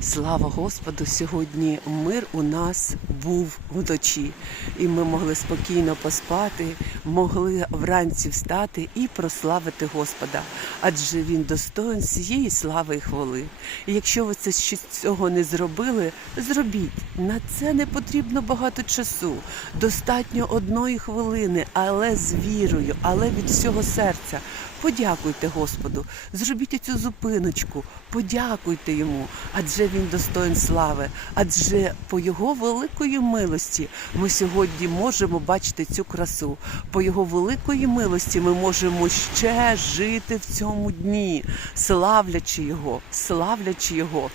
Слава Господу! Сьогодні мир у нас був вночі, і ми могли спокійно поспати, могли вранці встати і прославити Господа, адже Він достоин всієї слави і хвали. І якщо ви це ще цього не зробили, зробіть. На це не потрібно багато часу. Достатньо одної хвилини, але з вірою, але від всього серця. Подякуйте Господу, зробіть цю зупиночку, подякуйте йому, адже він достоин слави, адже по його великої милості ми сьогодні можемо бачити цю красу. По його великої милості ми можемо ще жити в цьому дні, славлячи його, славлячи його.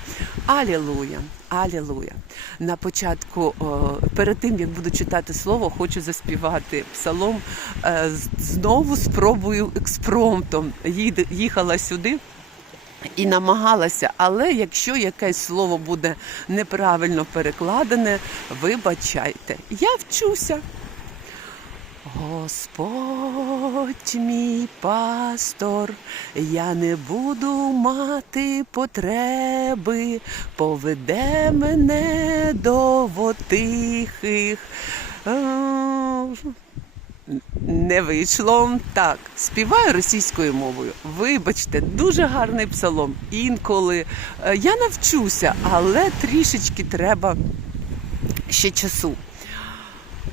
Алілуя! Алілуя! На початку, перед тим як буду читати слово, хочу заспівати псалом. Е, Знову спробую експромтом. Їхала сюди. І намагалася, але якщо якесь слово буде неправильно перекладене, вибачайте. Я вчуся. Господь мій пастор, я не буду мати потреби, поведе мене до вод тихих. Е, Не вийшло так. Співаю російською мовою. Вибачте, дуже гарний псалом. Інколи Е, я навчуся, але трішечки треба ще часу.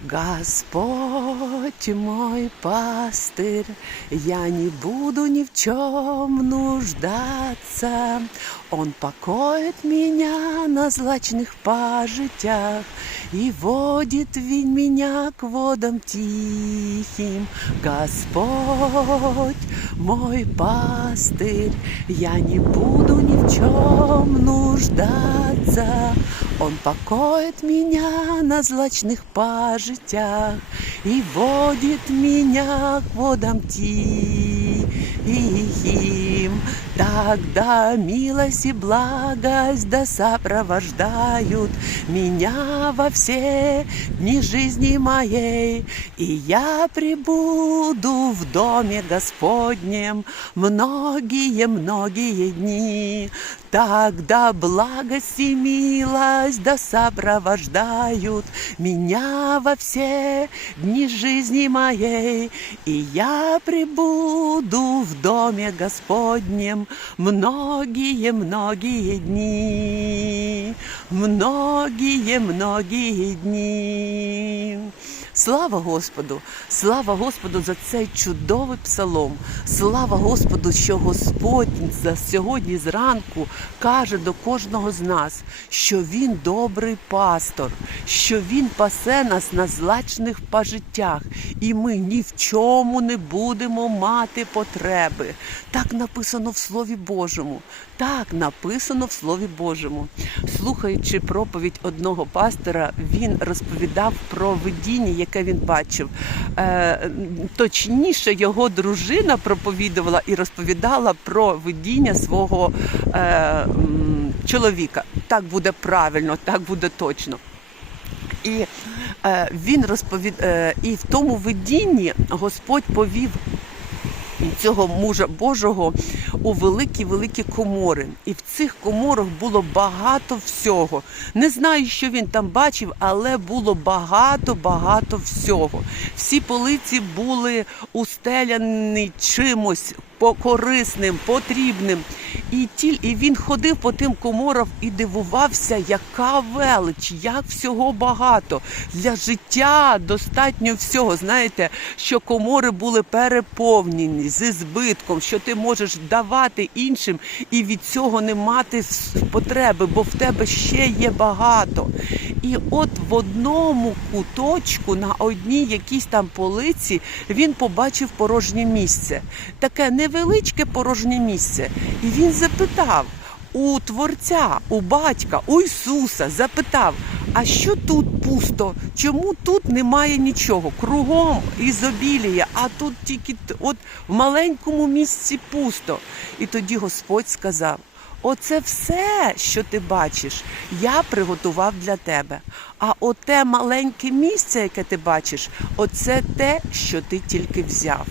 Господь мой пастырь, я не буду ни в чем нуждаться. Он покоит меня на злачных пажитях и водит він меня к водам тихим. Господь мой пастырь, я не буду ни в чем нуждаться. Он покоит меня на злачных пажитях и водит меня к водам тихим. Тогда милость и благость да сопровождают меня во все дни жизни моей, и я пребуду в доме Господнем многие-многие дни. Тогда благость и милость да сопровождают меня во все дни жизни моей, и я пребуду в доме Господнем многие-многие дни, многие-многие дни. Слава Господу! Слава Господу за цей чудовий псалом. Слава Господу, що Господь за сьогодні зранку каже до кожного з нас, що Він добрий пастор, що Він пасе нас на злачних пажиттях, і ми ні в чому не будемо мати потреби. Так написано в Слові Божому. Так написано в Слові Божому. Слухаючи проповідь одного пастора, він розповідав про видіння, яке він бачив. Е, точніше, його дружина проповідувала і розповідала про видіння свого е, чоловіка. Так буде правильно, так буде точно. І е, він розповід... і в тому видінні Господь повів цього мужа Божого у великі великі комори. І в цих коморах було багато всього. Не знаю, що він там бачив, але було багато, багато всього. Всі полиці були устеляні чимось покорисним, потрібним. І, тіль, і він ходив по тим коморам і дивувався, яка велич, як всього багато. Для життя достатньо всього. Знаєте, що комори були переповнені з збитком, що ти можеш давати іншим і від цього не мати потреби, бо в тебе ще є багато. І от в одному куточку на одній якійсь там полиці він побачив порожнє місце. Таке невеличке порожнє місце. І він запитав у Творця, у батька, у Ісуса, запитав: а що тут пусто? Чому тут немає нічого? Кругом ізобілія, а тут тільки от в маленькому місці пусто. І тоді Господь сказав: Оце все, що ти бачиш, я приготував для тебе. А оте маленьке місце, яке ти бачиш, оце те, що ти тільки взяв.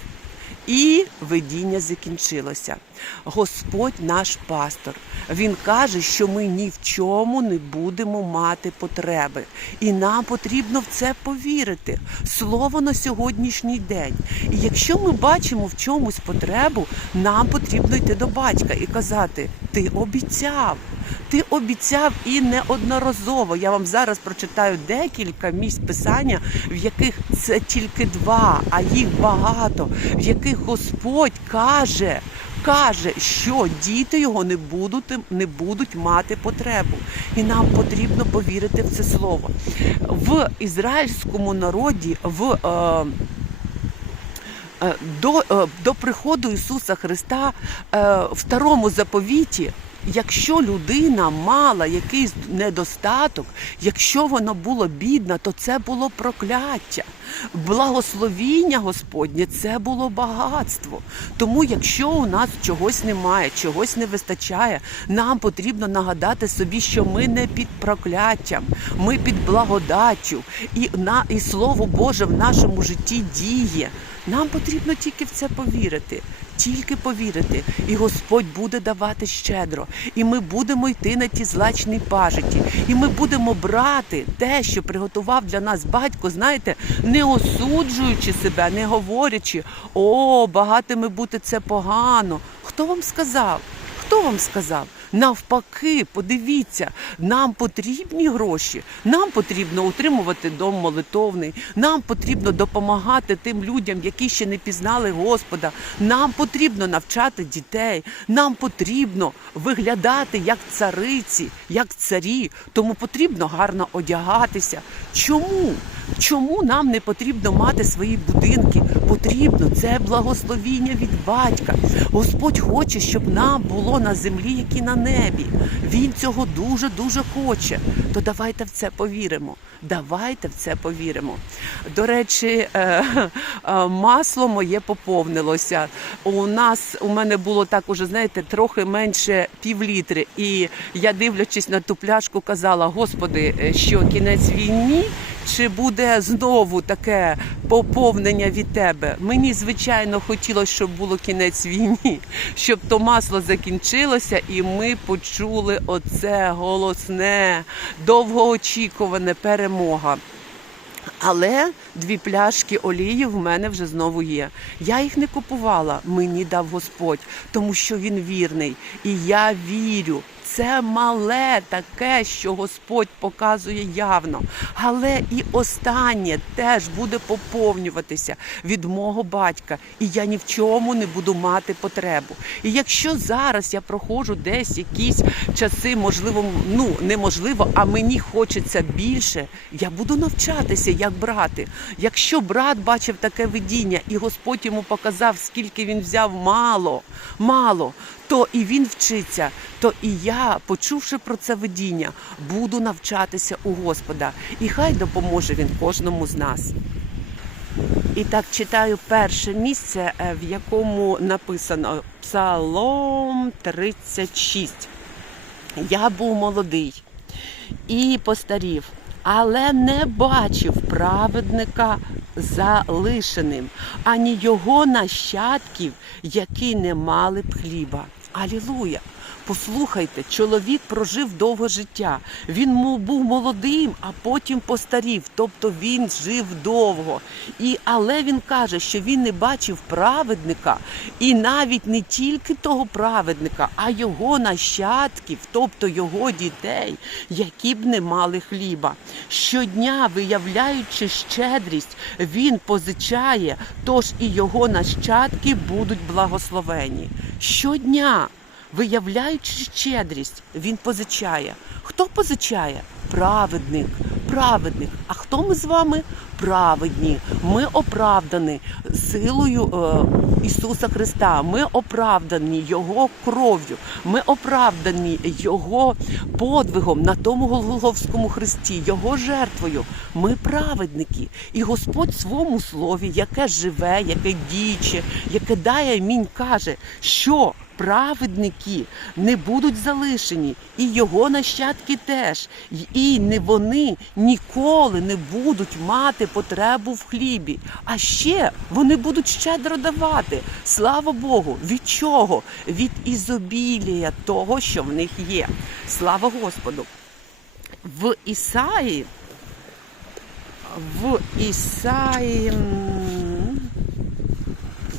І видіння закінчилося. Господь наш пастор. Він каже, що ми ні в чому не будемо мати потреби. І нам потрібно в це повірити. Слово на сьогоднішній день. І якщо ми бачимо в чомусь потребу, нам потрібно йти до батька і казати: Ти обіцяв. Ти обіцяв і неодноразово. Я вам зараз прочитаю декілька місць писання, в яких це тільки два, а їх багато, в яких Господь каже, каже, що діти його не будуть, не будуть мати потребу. І нам потрібно повірити в це слово. В ізраїльському народі в. Е, Е, до, е, до приходу Ісуса Христа е, в старому заповіті, якщо людина мала якийсь недостаток, якщо вона була бідна, то це було прокляття. Благословіння Господнє це було багатство. Тому, якщо у нас чогось немає, чогось не вистачає, нам потрібно нагадати собі, що ми не під прокляттям, ми під благодаттю, і на і Слово Боже в нашому житті діє. Нам потрібно тільки в це повірити, тільки повірити, і Господь буде давати щедро. І ми будемо йти на ті злачні пажиті, і ми будемо брати те, що приготував для нас батько, знаєте, не осуджуючи себе, не говорячи, о, багатими бути це погано. Хто вам сказав? Хто вам сказав? Навпаки, подивіться, нам потрібні гроші, нам потрібно утримувати дом молитовний, нам потрібно допомагати тим людям, які ще не пізнали Господа. Нам потрібно навчати дітей, нам потрібно виглядати як цариці, як царі. Тому потрібно гарно одягатися. Чому? Чому нам не потрібно мати свої будинки? Потрібно це благословіння від батька. Господь хоче, щоб нам було на землі, як і на небі. Він цього дуже дуже хоче. То давайте в це повіримо. Давайте в це повіримо. До речі, е, е, масло моє поповнилося. У нас у мене було так уже, знаєте, трохи менше півлітри. І я, дивлячись на ту пляшку, казала: Господи, е, що кінець війні. Чи буде знову таке поповнення від тебе? Мені звичайно хотілося, щоб було кінець війні, щоб то масло закінчилося, і ми почули оце голосне, довгоочікуване перемога. Але дві пляшки олії в мене вже знову є. Я їх не купувала, мені дав Господь, тому що він вірний. І я вірю. Це мале таке, що Господь показує явно. Але і останнє теж буде поповнюватися від мого батька, і я ні в чому не буду мати потребу. І якщо зараз я проходжу десь якісь часи, можливо, ну неможливо, а мені хочеться більше, я буду навчатися, як брати. Якщо брат бачив таке видіння, і Господь йому показав, скільки він взяв мало, мало, то і він вчиться, то і я, почувши про це видіння, буду навчатися у Господа. І хай допоможе він кожному з нас. І так читаю перше місце, е, в якому написано Псалом 36. Я був молодий і постарів, але не бачив праведника залишеним, ані його нащадків, які не мали б хліба. Алілуя! Послухайте, чоловік прожив довге життя. Він був молодим, а потім постарів. Тобто він жив довго. І, але він каже, що він не бачив праведника, і навіть не тільки того праведника, а його нащадків, тобто його дітей, які б не мали хліба. Щодня, виявляючи щедрість, він позичає, тож і його нащадки будуть благословені. Щодня. Виявляючи щедрість, він позичає. Хто позичає? Праведник, праведник. А хто ми з вами? Праведні. Ми оправдані силою е, Ісуса Христа. Ми оправдані Його кров'ю. Ми оправдані Його подвигом на тому Голговському хресті, Його жертвою. Ми праведники. І Господь своєму слові, яке живе, яке діюче, яке дає амінь, каже, що праведники не будуть залишені, і його нащадки теж. І не вони ніколи не будуть мати потребу в хлібі. А ще вони будуть щедро давати. Слава Богу, від чого? Від ізобілія того, що в них є. Слава Господу. В Ісаї, в Ісаї.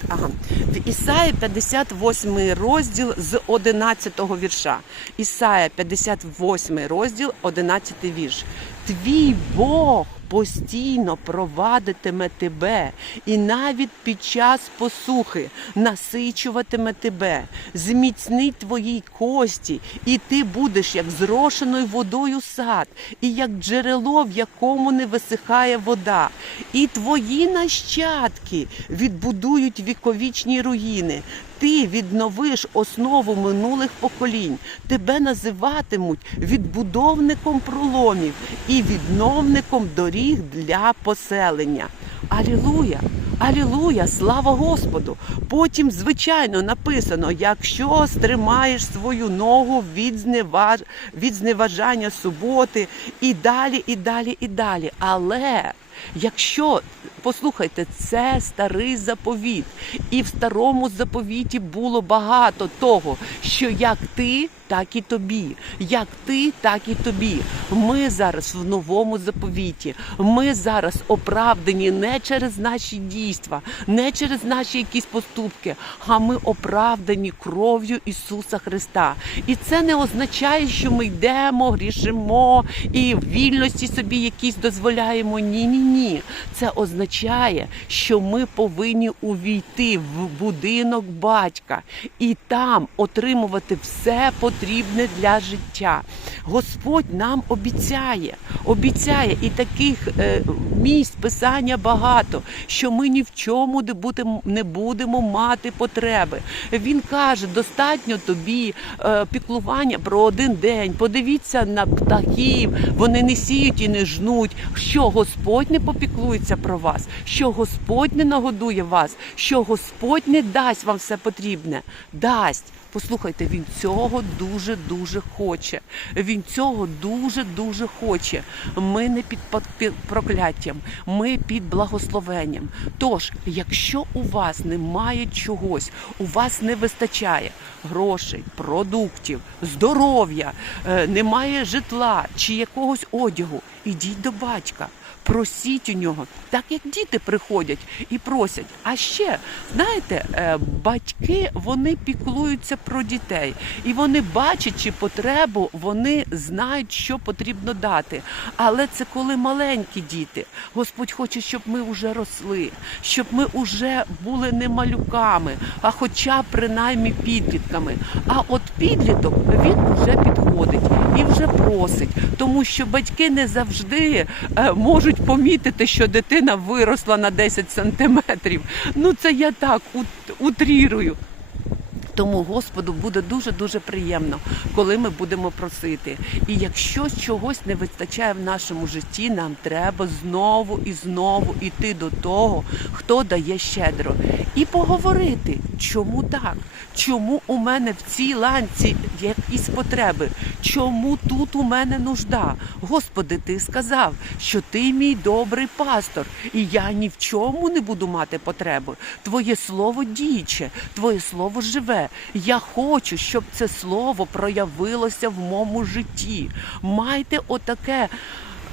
Ага. В Ісаї 58 розділ з 11 вірша. Ісая 58 розділ, 11 вірш. Твій Бог постійно провадитиме тебе, і навіть під час посухи насичуватиме тебе, зміцнить твої кості, і ти будеш як зрошеною водою сад, і як джерело, в якому не висихає вода. І твої нащадки відбудують віковічні руїни. Ти відновиш основу минулих поколінь. Тебе називатимуть відбудовником проломів і відновником доріг для поселення. Алілуя! Алілуя! Слава Господу! Потім, звичайно, написано: якщо стримаєш свою ногу від, зневаж... від зневажання суботи, і далі, і далі, і далі. Але якщо послухайте, це старий заповіт, і в старому заповіті було багато того, що як ти. Так і тобі, як ти, так і тобі. Ми зараз в новому заповіті. Ми зараз оправдані не через наші дійства, не через наші якісь поступки, а ми оправдані кров'ю Ісуса Христа. І це не означає, що ми йдемо, грішимо і вільності собі якісь дозволяємо. Ні, ні, ні. Це означає, що ми повинні увійти в будинок батька і там отримувати все потрібне для життя. Господь нам обіцяє, обіцяє, і таких е, місць писання багато, що ми ні в чому не будемо, не будемо мати потреби. Він каже: достатньо тобі е, піклування про один день. Подивіться на птахів, вони не сіють і не жнуть. Що Господь не попіклується про вас, що Господь не нагодує вас, що Господь не дасть вам все потрібне, дасть. Послухайте, він цього дуже дуже хоче. Він цього дуже дуже хоче. Ми не під прокляттям, ми під благословенням. Тож, якщо у вас немає чогось, у вас не вистачає грошей, продуктів, здоров'я, е, немає житла чи якогось одягу, ідіть до батька. Просіть у нього, так як діти приходять і просять. А ще знаєте, е, батьки вони піклуються про дітей, і вони, бачачи потребу, вони знають, що потрібно дати. Але це коли маленькі діти. Господь хоче, щоб ми вже росли, щоб ми вже були не малюками, а хоча принаймні підлітками. А от підліток він вже підходить і вже просить, тому що батьки не завжди е, можуть помітити, що дитина виросла на 10 сантиметрів. Ну це я так утрірую. Тому Господу буде дуже дуже приємно, коли ми будемо просити. І якщо чогось не вистачає в нашому житті, нам треба знову і знову йти до того, хто дає щедро, і поговорити, чому так, чому у мене в цій ланці якісь потреби, чому тут у мене нужда. Господи, ти сказав, що ти мій добрий пастор, і я ні в чому не буду мати потреби. Твоє слово діюче, твоє слово живе. Я хочу, щоб це слово проявилося в моєму житті. Майте отаке.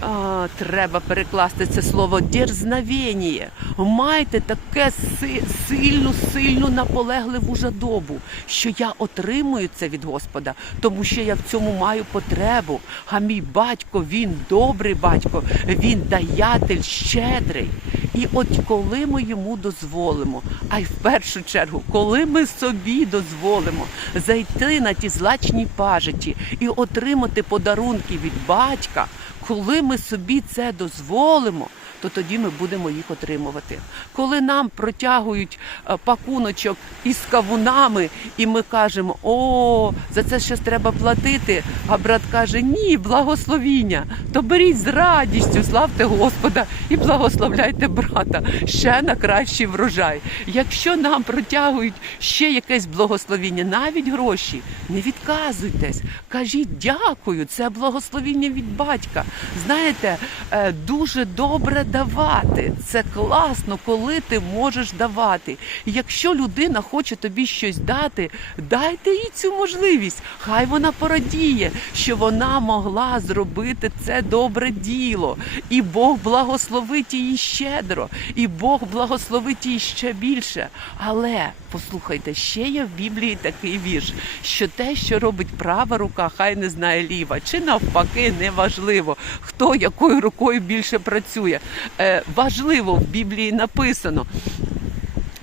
А, треба перекласти це слово дерзновення. Майте таке си- сильну, сильну наполегливу жадобу, що я отримую це від Господа, тому що я в цьому маю потребу. А мій батько, він добрий батько, він даятель щедрий. І от коли ми йому дозволимо, а й в першу чергу, коли ми собі дозволимо зайти на ті злачні пажиті і отримати подарунки від батька, коли ми собі це дозволимо, то тоді ми будемо їх отримувати. Коли нам протягують е, пакуночок із кавунами, і ми кажемо, о, за це щось треба платити. А брат каже, ні, благословіння, то беріть з радістю, славте Господа і благословляйте брата ще на кращий врожай. Якщо нам протягують ще якесь благословіння, навіть гроші, не відказуйтесь, кажіть дякую, це благословіння від батька. Знаєте, е, дуже добре давати. Це класно, коли ти можеш давати. Якщо людина хоче тобі щось дати, дайте їй цю можливість. Хай вона порадіє, що вона могла зробити це добре діло. І Бог благословить її щедро, і Бог благословить її ще більше. Але послухайте, ще є в Біблії такий вірш, що те, що робить права рука, хай не знає ліва, чи навпаки, неважливо, хто якою рукою більше працює. Е, важливо в Біблії написано.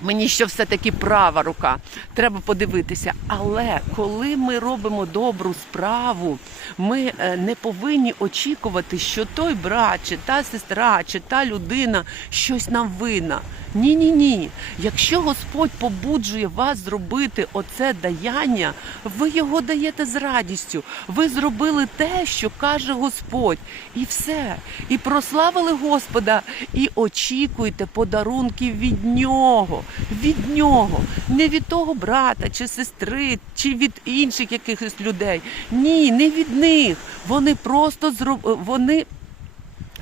Мені що все-таки права рука. Треба подивитися. Але коли ми робимо добру справу, ми е, не повинні очікувати, що той брат, чи та сестра, чи та людина щось нам винна. Ні, ні, ні. Якщо Господь побуджує вас зробити оце даяння, ви його даєте з радістю. Ви зробили те, що каже Господь, і все. І прославили Господа, і очікуйте подарунків від нього, від нього, не від того брата чи сестри, чи від інших якихось людей. Ні, не від них. Вони просто зроб... вони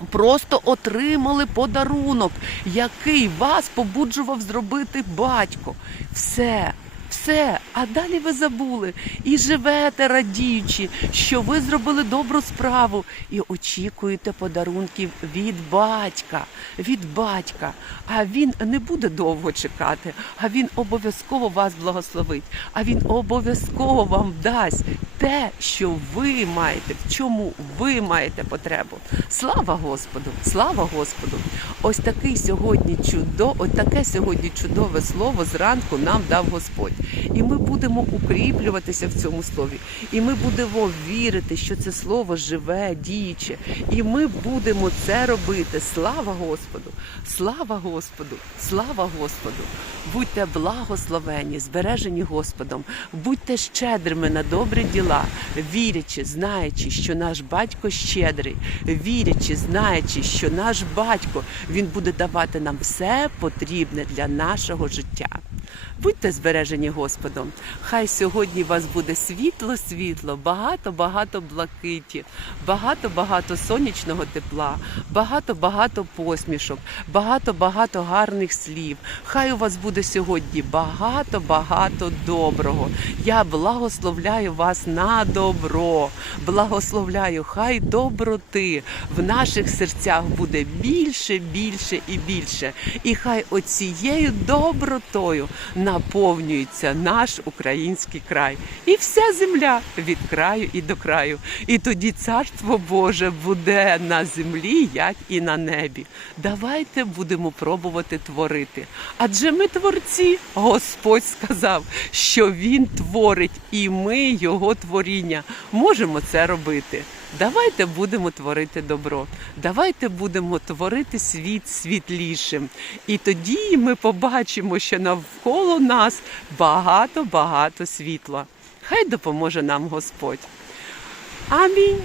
просто отримали подарунок, який вас побуджував зробити батько. Все. Все, а далі ви забули і живете радіючи, що ви зробили добру справу і очікуєте подарунків від батька, від батька. А він не буде довго чекати, а він обов'язково вас благословить, а він обов'язково вам дасть те, що ви маєте, в чому ви маєте потребу. Слава Господу! Слава Господу! Ось такий сьогодні чудо, ось таке сьогодні чудове слово зранку нам дав Господь. І ми будемо укріплюватися в цьому слові. І ми будемо вірити, що це слово живе, діюче. І ми будемо це робити. Слава Господу! Слава Господу! Слава Господу! Будьте благословені, збережені Господом, будьте щедрими на добрі діла, вірячи, знаючи, що наш батько щедрий, вірячи, знаючи, що наш батько він буде давати нам все потрібне для нашого життя. Будьте збережені Господом. Хай сьогодні у вас буде світло, світло, багато, багато блакиті, багато, багато сонячного тепла, багато, багато посмішок, багато, багато гарних слів. Хай у вас буде сьогодні багато, багато доброго. Я благословляю вас на добро. Благословляю, хай доброти в наших серцях буде більше, більше і більше. І хай оцією добротою наповнюється наш український край і вся земля від краю і до краю. І тоді царство Боже буде на землі, як і на небі. Давайте будемо пробувати творити. Адже ми творці, Господь сказав, що Він творить, і ми його творіння можемо це робити. Давайте будемо творити добро. Давайте будемо творити світ світлішим. І тоді ми побачимо, що навколо нас багато-багато світла. Хай допоможе нам Господь. Амінь.